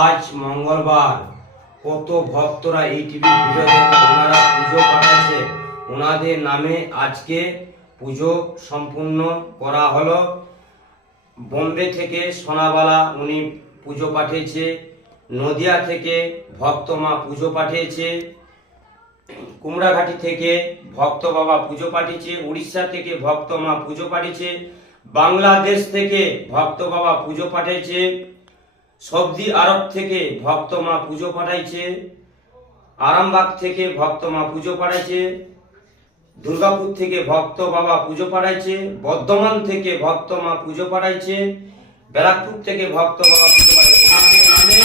আজ মঙ্গলবার কত ভক্তরা এই টিভি ভিডিও দেখে ওনারা পুজো পাঠাচ্ছে। ওনাদের নামে আজকে পুজো সম্পূর্ণ করা হলো। বোম্বে থেকে সোনাবালা উনি পুজো পাঠিয়েছে, নদিয়া থেকে ভক্ত মা পুজো পাঠিয়েছে, কুমড়াঘাটি থেকে ভক্ত বাবা পুজো পাঠিয়েছে, উড়িষ্যা থেকে ভক্ত মা পুজো পাঠিয়েছে, বাংলাদেশ থেকে ভক্ত বাবা পুজো পাঠিয়েছে, সৌদি আরব থেকে ভক্ত মা পুজো পাঠাইছে, আরামবাগ থেকে ভক্ত মা পুজো পাঠাইছে, দুর্গাপুর থেকে ভক্ত বাবা পুজো পাঠাইছে, বর্ধমান থেকে ভক্ত মা পুজো পাঠাইছে, ব্যারাকপুর থেকে ভক্ত বাবা পুজো পাঠাইছে। ওনাদের নামে